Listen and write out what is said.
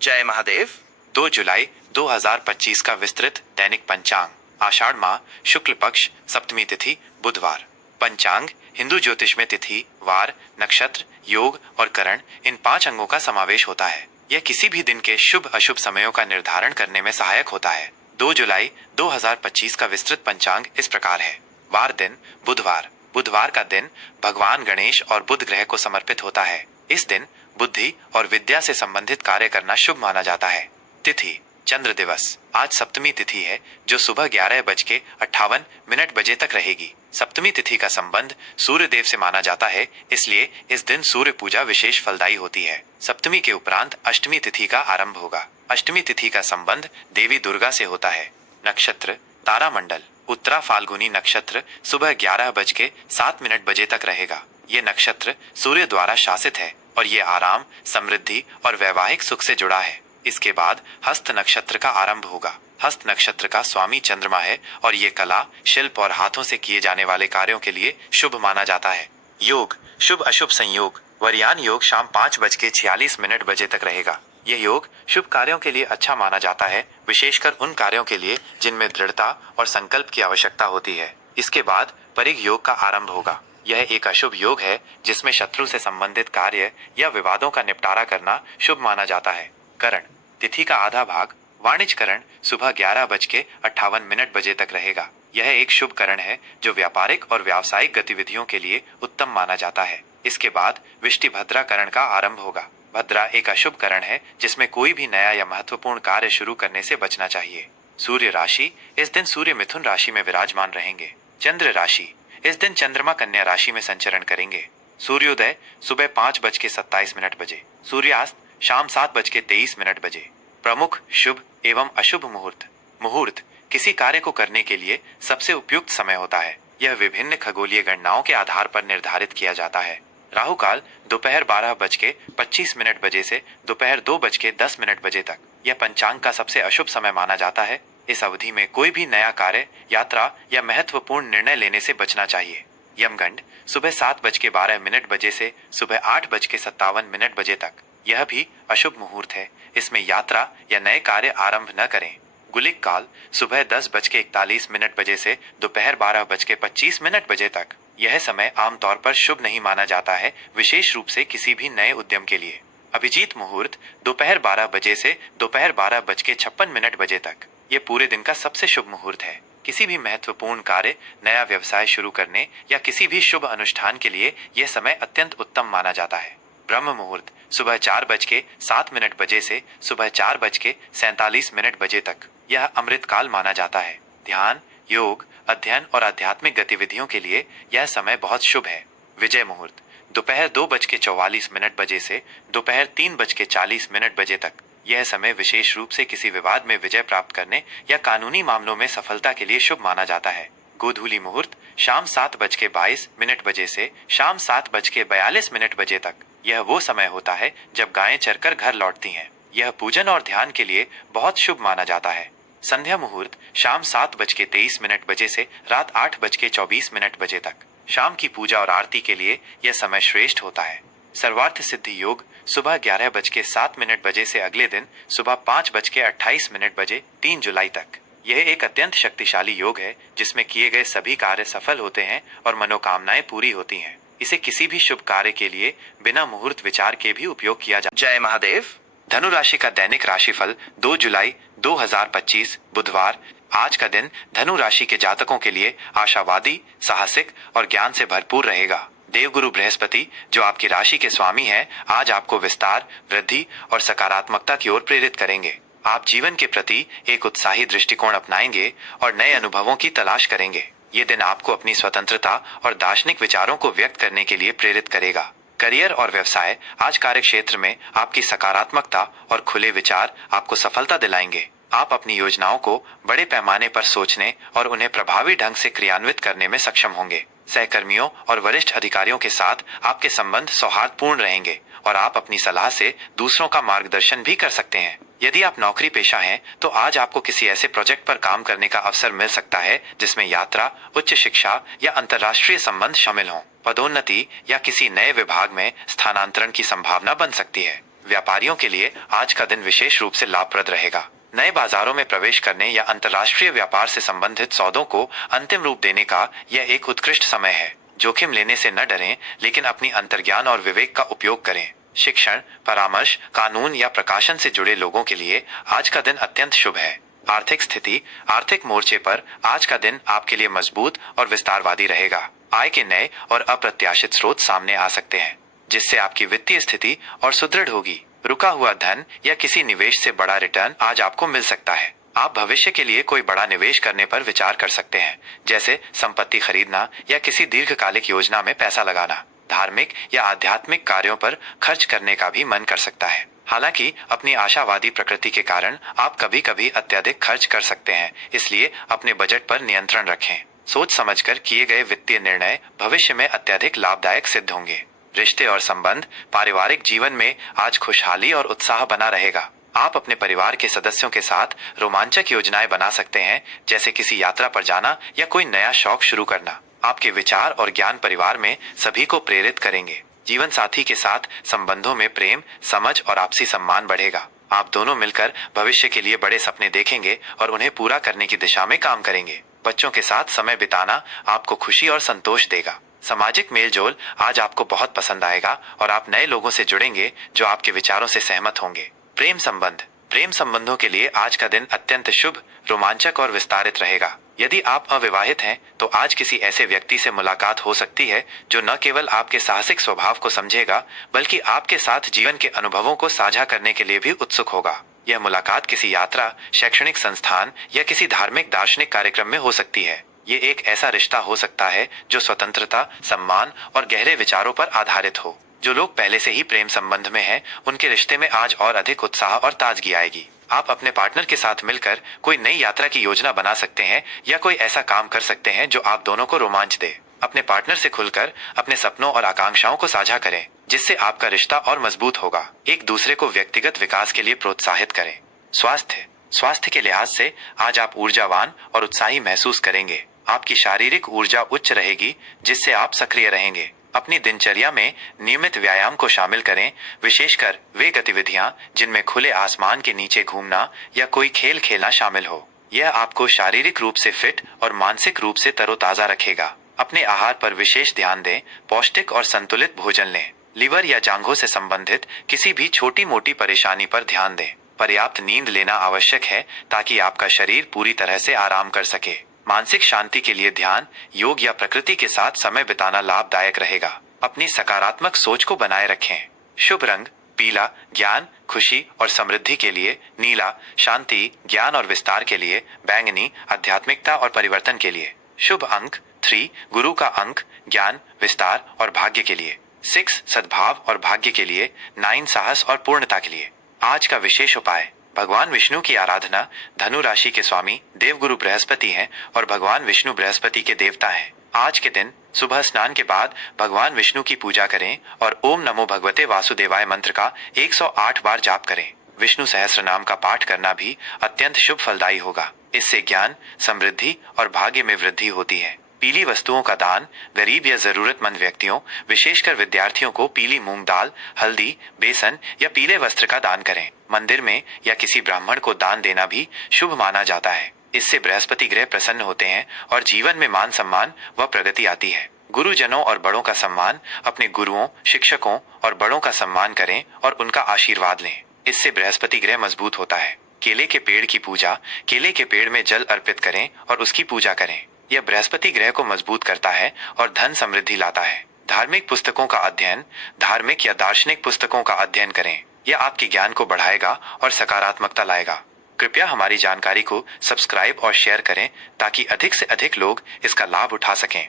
जय महादेव। 2 जुलाई 2025 का विस्तृत दैनिक पंचांग। आषाढ़ माह शुक्ल पक्ष सप्तमी तिथि बुधवार। पंचांग हिंदू ज्योतिष में तिथि, वार, नक्षत्र, योग और करण इन 5 अंगों का समावेश होता है। यह किसी भी दिन के शुभ अशुभ समयों का निर्धारण करने में सहायक होता है। 2 जुलाई 2025 का विस्तृत पंचांग इस प्रकार है। वार दिन बुधवार। बुधवार का दिन भगवान गणेश और बुध ग्रह को समर्पित होता है। इस दिन बुद्धि और विद्या से संबंधित कार्य करना शुभ माना जाता है। तिथि चंद्र दिवस। आज सप्तमी तिथि है जो सुबह 11:58 बजे तक रहेगी। सप्तमी तिथि का संबंध सूर्य देव से माना जाता है, इसलिए इस दिन सूर्य पूजा विशेष फलदायी होती है। सप्तमी के उपरांत अष्टमी तिथि का आरंभ होगा। अष्टमी तिथि का संबंध देवी दुर्गा से होता है। नक्षत्र तारामंडल। उत्तरा फाल्गुनी नक्षत्र सुबह 11:07 बजे तक रहेगा। ये नक्षत्र सूर्य द्वारा शासित है और ये आराम, समृद्धि और वैवाहिक सुख से जुड़ा है। इसके बाद हस्त नक्षत्र का आरंभ होगा। हस्त नक्षत्र का स्वामी चंद्रमा है और ये कला, शिल्प और हाथों से किए जाने वाले कार्यों के लिए शुभ माना जाता है। योग शुभ अशुभ संयोग। वरयान योग शाम 5:46 बजे तक रहेगा। यह योग शुभ कार्यों के लिए अच्छा माना जाता है, विशेषकर उन कार्यों के लिए जिनमें दृढ़ता और संकल्प की आवश्यकता होती है। इसके बाद परिग योग का आरंभ होगा। यह एक अशुभ योग है जिसमें शत्रु से संबंधित कार्य या विवादों का निपटारा करना शुभ माना जाता है। करण तिथि का आधा भाग वाणिज्य करण सुबह 11:58 बजे तक रहेगा। यह एक शुभ करण है जो व्यापारिक और व्यावसायिक गतिविधियों के लिए उत्तम माना जाता है। इसके बाद विष्टि भद्रा करण का आरंभ होगा। भद्रा एक अशुभ करण है जिसमें कोई भी नया या महत्वपूर्ण कार्य शुरू करने से बचना चाहिए। सूर्य राशि। इस दिन सूर्य मिथुन राशि में विराजमान रहेंगे। चंद्र राशि। इस दिन चंद्रमा कन्या राशि में संचरण करेंगे। सूर्योदय सुबह 5:27 बजे। सूर्यास्त शाम 7:23 बजे। प्रमुख शुभ एवं अशुभ मुहूर्त। मुहूर्त किसी कार्य को करने के लिए सबसे उपयुक्त समय होता है। यह विभिन्न खगोलीय गणनाओं के आधार पर निर्धारित किया जाता है। राहु काल दोपहर 12:25 बजे से दोपहर 2:10 बजे तक। यह पंचांग का सबसे अशुभ समय माना जाता है। इस अवधि में कोई भी नया कार्य, यात्रा या महत्वपूर्ण निर्णय लेने से बचना चाहिए। यमगंड सुबह 7:12 बजे से सुबह 8:57 बजे तक। यह भी अशुभ मुहूर्त है। इसमें यात्रा या नए कार्य आरंभ न करें। गुलिक काल सुबह 10:41 बजे से दोपहर 12:25 बजे तक। यह समय आमतौर पर शुभ नहीं माना जाता है, विशेष रूप से किसी भी नए उद्यम के लिए। अभिजीत मुहूर्त दोपहर 12 बजे से दोपहर 12:56 बजे तक। ये पूरे दिन का सबसे शुभ मुहूर्त है। किसी भी महत्वपूर्ण कार्य, नया व्यवसाय शुरू करने या किसी भी शुभ अनुष्ठान के लिए यह समय अत्यंत उत्तम माना जाता है। ब्रह्म मुहूर्त सुबह 4:07 बजे से सुबह 4:47 बजे तक। यह अमृत काल माना जाता है। ध्यान, योग, अध्ययन और आध्यात्मिक गतिविधियों के लिए यह समय बहुत शुभ है। विजय मुहूर्त दोपहर 2:44 बजे से दोपहर 3:40 बजे तक। यह समय विशेष रूप से किसी विवाद में विजय प्राप्त करने या कानूनी मामलों में सफलता के लिए शुभ माना जाता है। गोधूली मुहूर्त शाम 7:22 बजे से शाम 7:42 बजे तक। यह वो समय होता है जब गायें चरकर घर लौटती हैं। यह पूजन और ध्यान के लिए बहुत शुभ माना जाता है। संध्या मुहूर्त शाम 7:23 बजे से रात 8:24 बजे तक। शाम की पूजा और आरती के लिए यह समय श्रेष्ठ होता है। सर्वार्थ सिद्धि योग सुबह 11:07 बजे से अगले दिन सुबह 5:28 बजे 3 जुलाई तक। यह एक अत्यंत शक्तिशाली योग है जिसमें किए गए सभी कार्य सफल होते हैं और मनोकामनाएं पूरी होती हैं। इसे किसी भी शुभ कार्य के लिए बिना मुहूर्त विचार के भी उपयोग किया जा। जय महादेव। धनु राशि का दैनिक राशिफल 2 जुलाई 2025 बुधवार। आज का दिन धनु राशि के जातकों के लिए आशावादी, साहसिक और ज्ञान से भरपूर रहेगा। देवगुरु बृहस्पति जो आपकी राशि के स्वामी हैं, आज आपको विस्तार, वृद्धि और सकारात्मकता की ओर प्रेरित करेंगे। आप जीवन के प्रति एक उत्साही दृष्टिकोण अपनाएंगे और नए अनुभवों की तलाश करेंगे। ये दिन आपको अपनी स्वतंत्रता और दार्शनिक विचारों को व्यक्त करने के लिए प्रेरित करेगा। करियर और व्यवसाय आज कार्य क्षेत्र में आपकी सकारात्मकता और खुले विचार आपको सफलता दिलाएंगे। आप अपनी योजनाओं को बड़े पैमाने पर सोचने और उन्हें प्रभावी ढंग से क्रियान्वित करने में सक्षम होंगे। सहकर्मियों और वरिष्ठ अधिकारियों के साथ आपके संबंध सौहार्दपूर्ण रहेंगे और आप अपनी सलाह से दूसरों का मार्गदर्शन भी कर सकते हैं। यदि आप नौकरी पेशा हैं, तो आज आपको किसी ऐसे प्रोजेक्ट पर काम करने का अवसर मिल सकता है जिसमें यात्रा, उच्च शिक्षा या अंतर्राष्ट्रीय संबंध शामिल हों। पदोन्नति या किसी नए विभाग में स्थानांतरण की संभावना बन सकती है। व्यापारियों के लिए आज का दिन विशेष रूप से लाभप्रद रहेगा। नए बाजारों में प्रवेश करने या अंतर्राष्ट्रीय व्यापार से संबंधित सौदों को अंतिम रूप देने का यह एक उत्कृष्ट समय है। जोखिम लेने से न डरें, लेकिन अपनी अंतर्ज्ञान और विवेक का उपयोग करें। शिक्षण, परामर्श, कानून या प्रकाशन से जुड़े लोगों के लिए आज का दिन अत्यंत शुभ है। आर्थिक स्थिति, आर्थिक मोर्चे पर आज का दिन आपके लिए मजबूत और विस्तारवादी रहेगा। आय के नए और अप्रत्याशित स्रोत सामने आ सकते हैं, जिससे आपकी वित्तीय स्थिति और सुदृढ़ होगी। रुका हुआ धन या किसी निवेश से बड़ा रिटर्न आज आपको मिल सकता है। आप भविष्य के लिए कोई बड़ा निवेश करने पर विचार कर सकते हैं, जैसे संपत्ति खरीदना या किसी दीर्घकालिक योजना में पैसा लगाना। धार्मिक या आध्यात्मिक कार्यों पर खर्च करने का भी मन कर सकता है। हालांकि अपनी आशावादी प्रकृति के कारण आप कभी कभी अत्यधिक खर्च कर सकते हैं, इसलिए अपने बजट पर नियंत्रण रखें। सोच समझकर किए गए वित्तीय निर्णय भविष्य में अत्यधिक लाभदायक सिद्ध होंगे। रिश्ते और संबंध, पारिवारिक जीवन में आज खुशहाली और उत्साह बना रहेगा। आप अपने परिवार के सदस्यों के साथ रोमांचक योजनाएं बना सकते हैं, जैसे किसी यात्रा पर जाना या कोई नया शौक शुरू करना। आपके विचार और ज्ञान परिवार में सभी को प्रेरित करेंगे। जीवन साथी के साथ संबंधों में प्रेम, समझ और आपसी सम्मान बढ़ेगा। आप दोनों मिलकर भविष्य के लिए बड़े सपने देखेंगे और उन्हें पूरा करने की दिशा में काम करेंगे। बच्चों के साथ समय बिताना आपको खुशी और संतोष देगा। सामाजिक मेलजोल आज आपको बहुत पसंद आएगा और आप नए लोगों से जुड़ेंगे जो आपके विचारों से सहमत होंगे। प्रेम संबंध, प्रेम संबंधों के लिए आज का दिन अत्यंत शुभ, रोमांचक और विस्तारित रहेगा। यदि आप अविवाहित हैं, तो आज किसी ऐसे व्यक्ति से मुलाकात हो सकती है जो न केवल आपके साहसिक स्वभाव को समझेगा, बल्कि आपके साथ जीवन के अनुभवों को साझा करने के लिए भी उत्सुक होगा। यह मुलाकात किसी यात्रा, शैक्षणिक संस्थान या किसी धार्मिक दार्शनिक कार्यक्रम में हो सकती है। ये एक ऐसा रिश्ता हो सकता है जो स्वतंत्रता, सम्मान और गहरे विचारों पर आधारित हो। जो लोग पहले से ही प्रेम संबंध में हैं, उनके रिश्ते में आज और अधिक उत्साह और ताजगी आएगी। आप अपने पार्टनर के साथ मिलकर कोई नई यात्रा की योजना बना सकते हैं या कोई ऐसा काम कर सकते हैं जो आप दोनों को रोमांच दे। अपने पार्टनर से खुलकर अपने सपनों और आकांक्षाओं को साझा करें, जिससे आपका रिश्ता और मजबूत होगा। एक दूसरे को व्यक्तिगत विकास के लिए प्रोत्साहित करें। स्वास्थ्य, स्वास्थ्य के लिहाज से आज आप ऊर्जावान और उत्साही महसूस करेंगे। आपकी शारीरिक ऊर्जा उच्च रहेगी, जिससे आप सक्रिय रहेंगे। अपनी दिनचर्या में नियमित व्यायाम को शामिल करें, विशेषकर वे गतिविधियां जिनमें खुले आसमान के नीचे घूमना या कोई खेल खेलना शामिल हो। यह आपको शारीरिक रूप से फिट और मानसिक रूप से तरोताजा रखेगा। अपने आहार पर विशेष ध्यान दें, पौष्टिक और संतुलित भोजन लें। लीवर या जांघों से संबंधित किसी भी छोटी मोटी परेशानी पर ध्यान दें। पर्याप्त नींद लेना आवश्यक है ताकि आपका शरीर पूरी तरह से आराम कर सके। मानसिक शांति के लिए ध्यान, योग या प्रकृति के साथ समय बिताना लाभदायक रहेगा। अपनी सकारात्मक सोच को बनाए रखें। शुभ रंग पीला, ज्ञान, खुशी और समृद्धि के लिए नीला, शांति, ज्ञान और विस्तार के लिए बैंगनी, आध्यात्मिकता और परिवर्तन के लिए। शुभ अंक 3, गुरु का अंक, ज्ञान, विस्तार और भाग्य के लिए। 6, सद्भाव और भाग्य के लिए। 9, साहस और पूर्णता के लिए। आज का विशेष उपाय, भगवान विष्णु की आराधना। धनु राशि के स्वामी देवगुरु बृहस्पति हैं और भगवान विष्णु बृहस्पति के देवता हैं। आज के दिन सुबह स्नान के बाद भगवान विष्णु की पूजा करें और ओम नमो भगवते वासुदेवाय मंत्र का 108 बार जाप करें। विष्णु सहस्त्र नाम का पाठ करना भी अत्यंत शुभ फलदायी होगा। इससे ज्ञान, समृद्धि और भाग्य में वृद्धि होती है। पीली वस्तुओं का दान, गरीब या जरूरतमंद व्यक्तियों, विशेषकर विद्यार्थियों को पीली मूंग दाल, हल्दी, बेसन या पीले वस्त्र का दान करें। मंदिर में या किसी ब्राह्मण को दान देना भी शुभ माना जाता है। इससे बृहस्पति ग्रह प्रसन्न होते हैं और जीवन में मान सम्मान व प्रगति आती है। गुरुजनों और बड़ों का सम्मान, अपने गुरुओं, शिक्षकों और बड़ों का सम्मान करें और उनका आशीर्वाद लें। इससे बृहस्पति ग्रह मजबूत होता है। केले के पेड़ की पूजा, केले के पेड़ में जल अर्पित करें और उसकी पूजा करें। यह बृहस्पति ग्रह को मजबूत करता है और धन समृद्धि लाता है। धार्मिक पुस्तकों का अध्ययन, धार्मिक या दार्शनिक पुस्तकों का अध्ययन करें। यह आपके ज्ञान को बढ़ाएगा और सकारात्मकता लाएगा। कृपया हमारी जानकारी को सब्सक्राइब और शेयर करें ताकि अधिक से अधिक लोग इसका लाभ उठा सकें।